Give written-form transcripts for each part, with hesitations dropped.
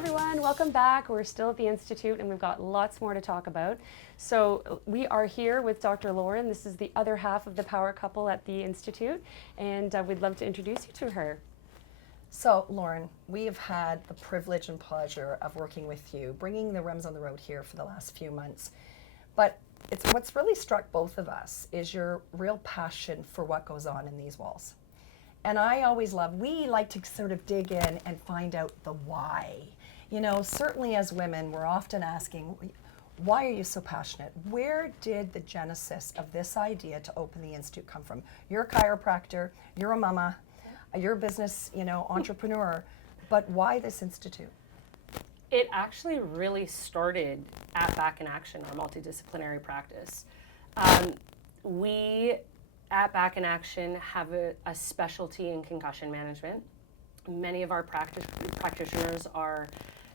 everyone, welcome back. We're still at the Institute and we've got lots more to talk about. So we are here with Dr. Lauren. This is the other half of the power couple at the Institute, and we'd love to introduce you to her. So Lauren, we have had the privilege and pleasure of working with you, bringing the REMS on the road here for the last few months. But what's really struck both of us is your real passion for what goes on in these walls. And I always we like to sort of dig in and find out the why. You know, certainly as women, we're often asking, why are you so passionate? Where did the genesis of this idea to open the Institute come from? You're a chiropractor, you're a mama, you're a business, entrepreneur, but why this Institute? It actually really started at Back in Action, our multidisciplinary practice. We at Back in Action have a specialty in concussion management. Many of our practitioners are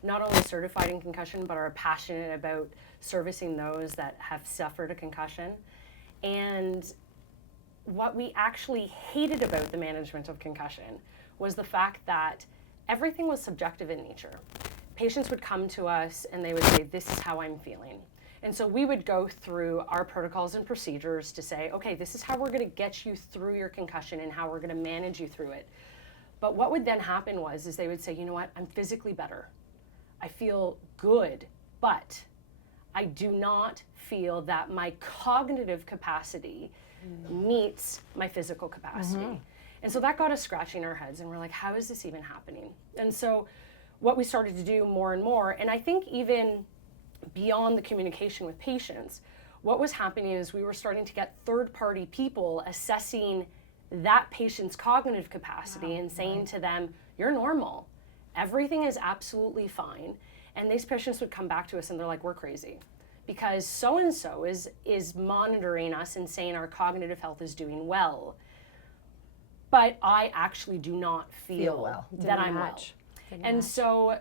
not only certified in concussion, but are passionate about servicing those that have suffered a concussion. And what we actually hated about the management of concussion was the fact that everything was subjective in nature. Patients would come to us and they would say, this is how I'm feeling. And so we would go through our protocols and procedures to say, okay, this is how we're going to get you through your concussion and how we're going to manage you through it. But what would then happen is they would say, you know what, I'm physically better. I feel good, but I do not feel that my cognitive capacity meets my physical capacity. Mm-hmm. And so that got us scratching our heads and we're like, how is this even happening? And so what we started to do more and more, and I think even beyond the communication with patients, what was happening is we were starting to get third-party people assessing that patient's cognitive capacity and saying to them, you're normal. Everything is absolutely fine. And these patients would come back to us and they're like, we're crazy. Because so-and-so is monitoring us and saying our cognitive health is doing well. But I actually do not feel well, that I'm well. And so,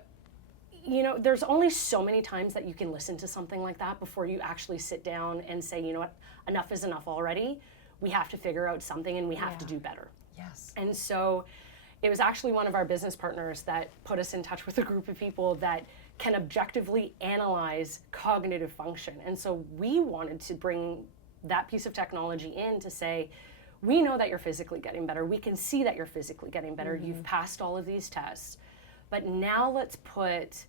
there's only so many times that you can listen to something like that before you actually sit down and say, you know what, enough is enough already. We have to figure out something and we have to do better. Yes. And so it was actually one of our business partners that put us in touch with a group of people that can objectively analyze cognitive function. And so we wanted to bring that piece of technology in to say, we know that you're physically getting better. We can see that you're physically getting better. Mm-hmm. You've passed all of these tests. But now let's put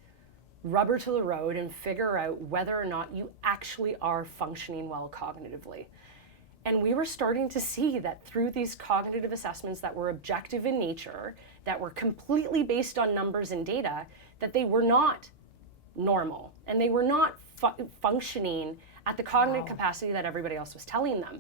rubber to the road and figure out whether or not you actually are functioning well cognitively. And we were starting to see that through these cognitive assessments that were objective in nature, that were completely based on numbers and data, that they were not normal and they were not functioning at the cognitive capacity that everybody else was telling them.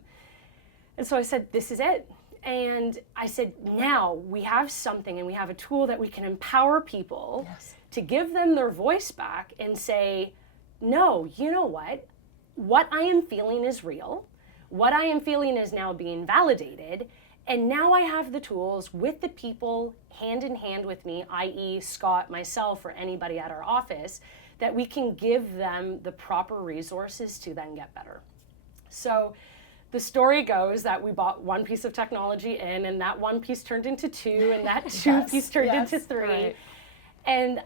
And so I said, this is it. And I said, now we have something and we have a tool that we can empower people to give them their voice back and say, no, you know what I am feeling is real. What I am feeling is now being validated. And now I have the tools with the people hand in hand with me, i.e. Scott, myself, or anybody at our office, that we can give them the proper resources to then get better. So the story goes that we bought one piece of technology in, and that one piece turned into two, and that two piece turned into three. Right. And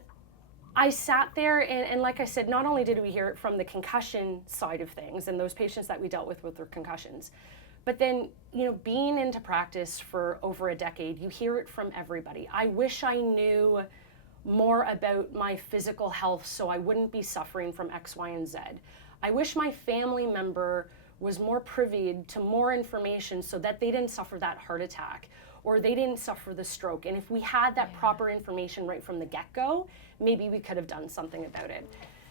I sat there, and like I said, not only did we hear it from the concussion side of things and those patients that we dealt with their concussions, but then, being into practice for over a decade, you hear it from everybody. I wish I knew more about my physical health so I wouldn't be suffering from X, Y, and Z. I wish my family member was more privy to more information so that they didn't suffer that heart attack or they didn't suffer the stroke. And if we had that proper information right from the get-go, maybe we could have done something about it.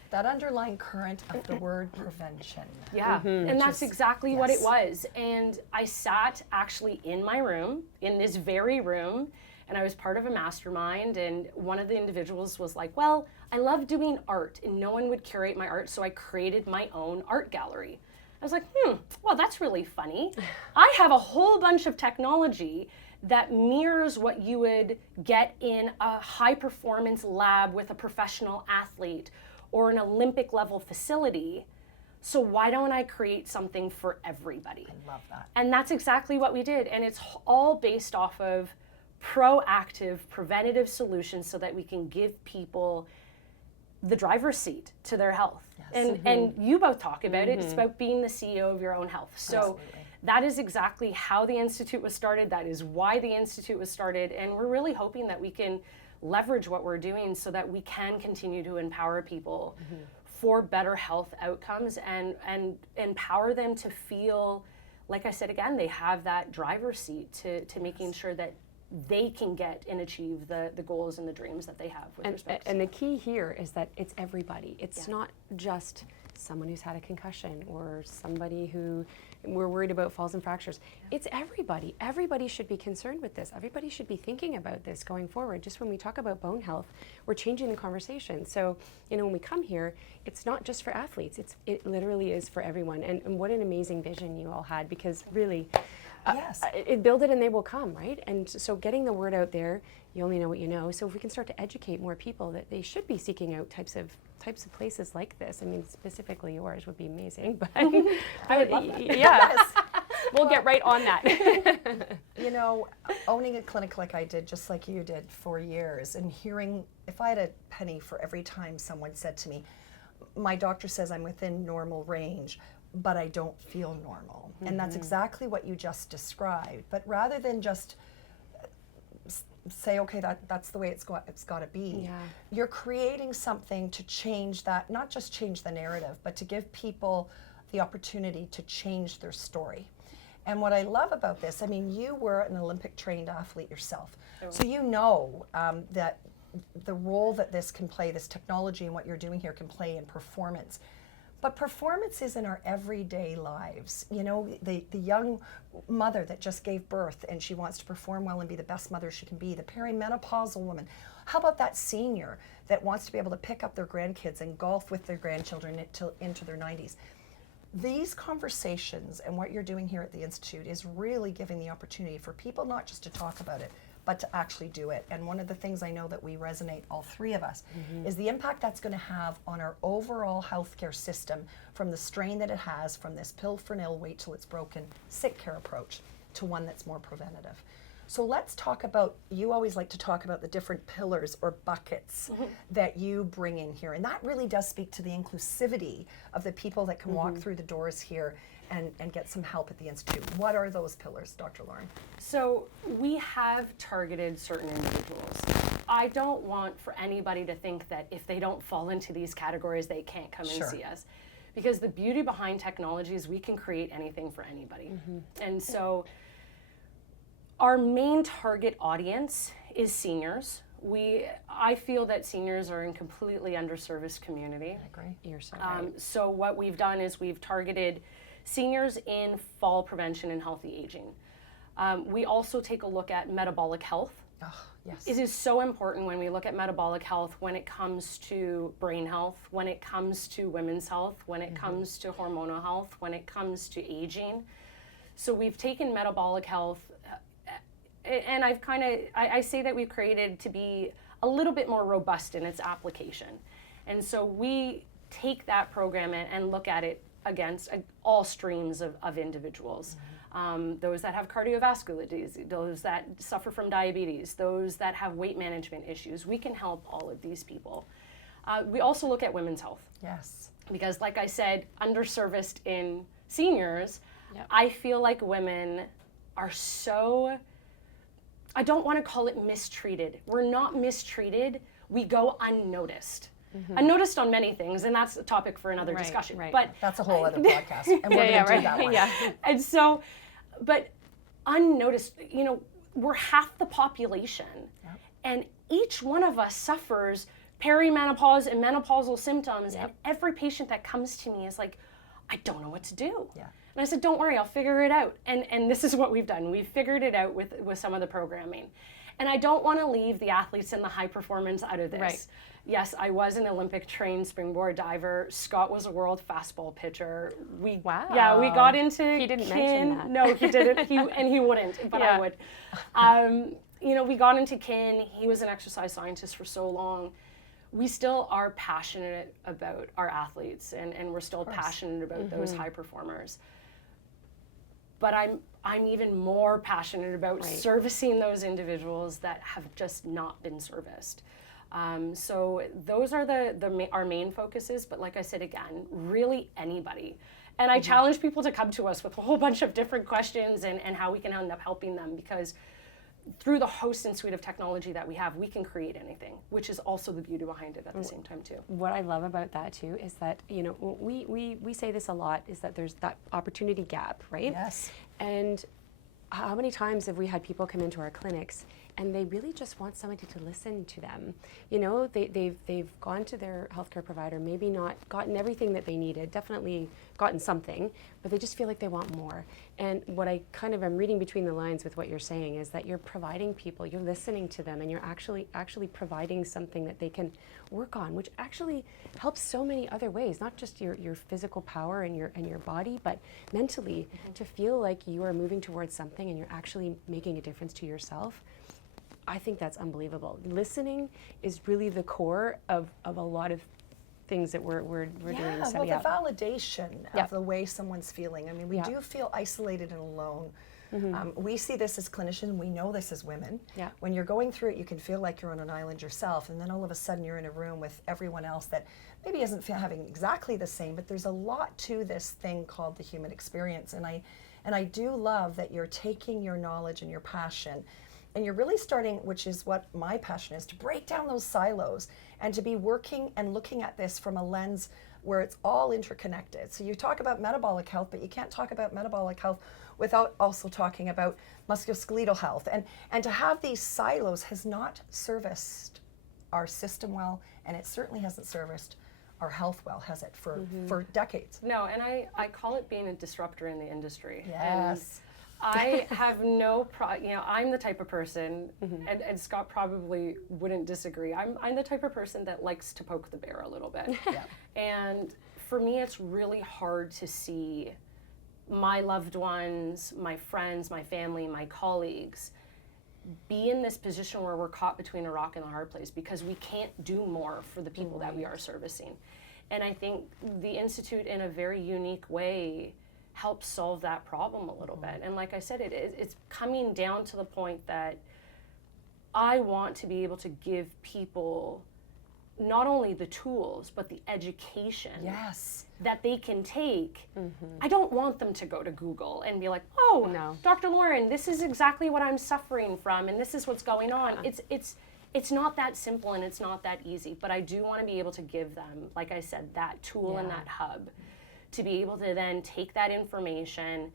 That underlying current of the word prevention. Yeah, and that's exactly what it was. And I sat actually in my room, in this very room, and I was part of a mastermind, and one of the individuals was like, well, I love doing art, and no one would curate my art, so I created my own art gallery. I was like, well, that's really funny. I have a whole bunch of technology that mirrors what you would get in a high-performance lab with a professional athlete or an Olympic level facility. So why don't I create something for everybody? I love that. And that's exactly what we did. And it's all based off of proactive, preventative solutions so that we can give people the driver's seat to their health. Yes. And you both talk about it. It's about being the CEO of your own health. So Absolutely. that is exactly how the Institute was started. That is why the Institute was started. And we're really hoping that we can leverage what we're doing so that we can continue to empower people for better health outcomes and empower them to feel, like I said again, they have that driver's seat to making sure that they can get and achieve the goals and the dreams that they have with respect to and the key here is that it's everybody. It's not just someone who's had a concussion or somebody who we're worried about falls and fractures. It's everybody. Everybody should be concerned with this. Everybody should be thinking about this going forward. Just when we talk about bone health, we're changing the conversation. So, when we come here, it's not just for athletes. It literally is for everyone. And what an amazing vision you all had, because really, Yes. build it and they will come, right? And so getting the word out there, you only know what you know. So if we can start to educate more people that they should be seeking out types of places like this. I mean, specifically yours would be amazing, but I would love that. Yeah, we'll get right on that. Owning a clinic like I did, just like you did for years, and hearing, if I had a penny for every time someone said to me, my doctor says I'm within normal range, but I don't feel normal. And that's exactly what you just described. But rather than just say, okay, that's the way it's got to be, Yeah. you're creating something to change that, not just change the narrative, but to give people the opportunity to change their story. And what I love about this, I mean, you were an Olympic trained athlete yourself. So you know that the role that this can play, this technology and what you're doing here can play in performance. But performance is in our everyday lives. The young mother that just gave birth and she wants to perform well and be the best mother she can be, the perimenopausal woman. How about that senior that wants to be able to pick up their grandkids and golf with their grandchildren into their 90s? These conversations and what you're doing here at the Institute is really giving the opportunity for people not just to talk about it, but to actually do it. And one of the things I know that we resonate, all three of us, is the impact that's going to have on our overall healthcare system, from the strain that it has from this pill for nil, wait till it's broken, sick care approach, to one that's more preventative. So let's talk about, you always like to talk about the different pillars or buckets that you bring in here. And that really does speak to the inclusivity of the people that can walk through the doors here and get some help at the Institute. What are those pillars, Dr. Lauren? So we have targeted certain individuals. I don't want for anybody to think that if they don't fall into these categories, they can't come and see us. Because the beauty behind technology is we can create anything for anybody. And so our main target audience is seniors. I feel that seniors are in completely underserviced community. I agree. You're so right. So what we've done is we've targeted seniors in fall prevention and healthy aging. We also take a look at metabolic health. Oh, yes. It is so important when we look at metabolic health, when it comes to brain health, when it comes to women's health, when it comes to hormonal health, when it comes to aging. So we've taken metabolic health, and I say that we've created to be a little bit more robust in its application. And so we take that program and look at it against all streams of individuals. Those that have cardiovascular disease, those that suffer from diabetes, those that have weight management issues. We can help all of these people. We also look at women's health. Yes. Because like I said, underserviced in seniors, Yep. I feel like women are so, I don't want to call it mistreated. We're not mistreated, we go unnoticed. Unnoticed on many things, and that's a topic for another Right, discussion. right. But That's a whole other podcast, and we're going to do that one. Yeah. and so, but unnoticed, we're half the population, and each one of us suffers perimenopause and menopausal symptoms, and every patient that comes to me is like, I don't know what to do. Yeah. And I said, don't worry, I'll figure it out. And this is what we've done. We've figured it out with some of the programming. And I don't want to leave the athletes and the high performance out of this. Right. Yes, I was an Olympic trained springboard diver. Scott was a world fastball pitcher. Wow. Yeah, we got into He didn't kin. mention that. No, he didn't. He wouldn't, but I would. We got into kin. He was an exercise scientist for so long. We still are passionate about our athletes, and we're still passionate about those high performers. But I'm even more passionate about servicing those individuals that have just not been serviced. So those are our main focuses. But like I said, again, really anybody. And I challenge people to come to us with a whole bunch of different questions and how we can end up helping them, because through the host and suite of technology that we have, we can create anything, which is also the beauty behind it at the same time too. What I love about that too is that, you know, we say this a lot, is that there's that opportunity gap, right? Yes. And how many times have we had people come into our clinics and they really just want somebody to listen to them? You know, they've gone to their healthcare provider, maybe not gotten everything that they needed, definitely gotten something, but they just feel like they want more. And what I kind of am reading between the lines with what you're saying is that you're providing people, you're listening to them, and you're actually providing something that they can work on, which actually helps so many other ways, not just your physical power and your body, but mentally, to feel like you are moving towards something and you're actually making a difference to yourself. I think that's unbelievable. Listening is really the core of a lot of things that we're doing. Well, Setting the up. validation Yeah. of the way someone's feeling. I mean, we Yeah. do feel isolated and alone. We see this as clinicians. We know this as women. Yeah. When you're going through it, you can feel like you're on an island yourself, and then all of a sudden you're in a room with everyone else that maybe isn't having exactly the same. But there's a lot to this thing called the human experience, and I do love that you're taking your knowledge and your passion, and you're really starting, which is what my passion is, to break down those silos and to be working and looking at this from a lens where it's all interconnected. So you talk about metabolic health, but you can't talk about metabolic health without also talking about musculoskeletal health. And to have these silos has not serviced our system well, and it certainly hasn't serviced our health well, has it, for decades? No, and I call it being a disruptor in the industry. Yes. I have no I'm the type of person, and Scott probably wouldn't disagree. I'm the type of person that likes to poke the bear a little bit. Yeah. And for me, it's really hard to see my loved ones, my friends, my family, my colleagues be in this position where we're caught between a rock and a hard place, because we can't do more for the people that we are servicing. And I think the Institute, in a very unique way, helps solve that problem a little bit. And like I said, it's coming down to the point that I want to be able to give people not only the tools, but the education Yes. that they can take. I don't want them to go to Google and be like, oh, No. Dr. Lauren, this is exactly what I'm suffering from, and this is what's going on. It's not that simple, and it's not that easy, but I do want to be able to give them, like I said, that tool and that hub to be able to then take that information,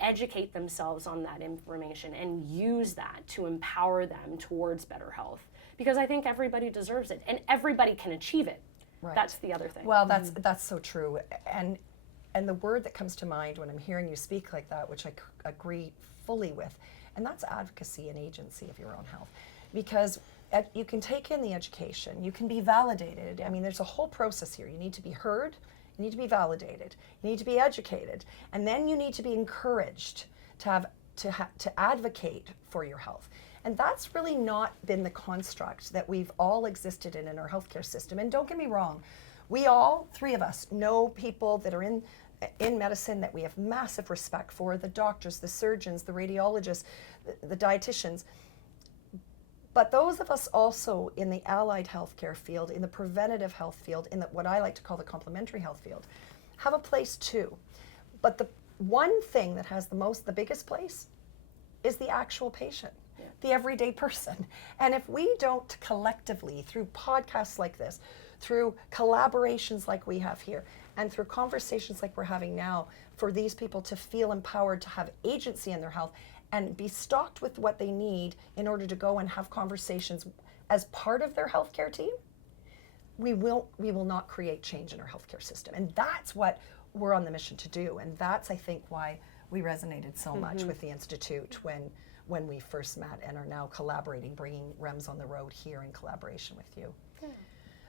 educate themselves on that information, and use that to empower them towards better health. Because I think everybody deserves it, and everybody can achieve it. Right. That's the other thing. Well, that's so true. And the word that comes to mind when I'm hearing you speak like that, which I agree fully with, and that's advocacy and agency of your own health. Because you can take in the education, you can be validated. I mean, there's a whole process here. You need to be heard, you need to be validated, you need to be educated, and then you need to be encouraged to advocate for your health. And that's really not been the construct that we've all existed in our healthcare system. And don't get me wrong, we all, three of us, know people that are in medicine that we have massive respect for, the doctors, the surgeons, the radiologists, the dietitians. But those of us also in the allied healthcare field, in the preventative health field, in what I like to call the complementary health field, have a place too. But the one thing that has the biggest place is the actual patient, the everyday person. And if we don't collectively, through podcasts like this, through collaborations like we have here, and through conversations like we're having now, for these people to feel empowered, to have agency in their health, and be stocked with what they need in order to go and have conversations as part of their healthcare team, we will not create change in our healthcare system. And that's what we're on the mission to do. And that's, I think, why we resonated so much with the Institute when we first met, and are now collaborating, bringing REMS on the road here in collaboration with you. Yeah.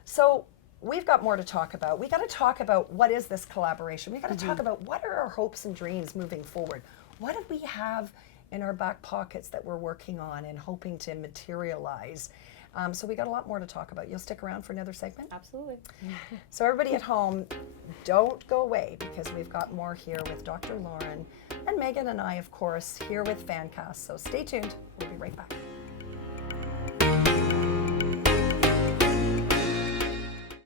So we've got more to talk about. We got to talk about what is this collaboration. We got to talk about what are our hopes and dreams moving forward. What do we have in our back pockets that we're working on and hoping to materialize? So we got a lot more to talk about. You'll stick around for another segment? Absolutely. So everybody at home, don't go away, because we've got more here with Dr. Lauren and Megan and I, of course, here with PHAMCAST. So stay tuned. We'll be right back.